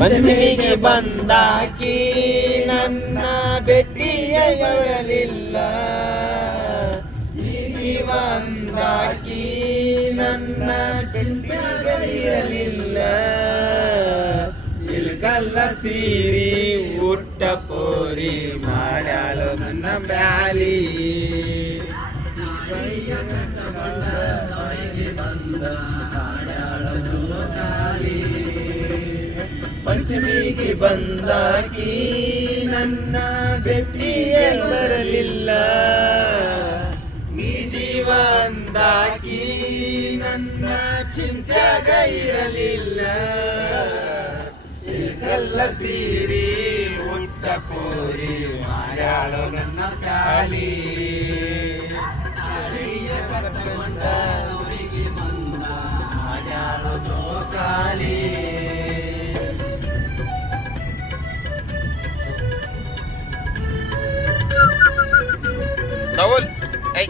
ಪಂಚಮಿಗೆ ಬಂದಾಕಿ ನನ್ನ ಭೇಟಿಯಾಗಿರಲಿಲ್ಲ, ಜೀವ ಅಂದಾಕಿ ನನ್ನ ಚಿಂತೆಗಳಿರಲಿಲ್ಲ. ಇಲ್ಕಲ್ಲ ಸೀರಿ ಊಟ ಪೋರಿ ಮಾಡ್ಯಾಳು ನನ್ನ ಬ್ಯಾಲಿ. ಪಂಚಮಿಗೆ ಬಂದಾಕಿ ನನ್ನ ಭೇಟಿಯೇ ಬರಲಿಲ್ಲ, ನೀ ಜೀವ ಅಂದಾಕಿ ನನ್ನ ಚಿಂತ್ಯಾಗ ಇರಲಿಲ್ಲ. ಎಲ್ಲ ಸೀರಿ ಉಟ್ಟ ಪೋರಿ ಮಾಡ್ಯಾಳು ನನ್ನ ಕಾಲಿ. ಕಟ್ಟಕೊಂಡ ಬಂದ ಮಾಡ್ಯಾಳು ಜೋಕಾಲಿ. Tawul. Ay,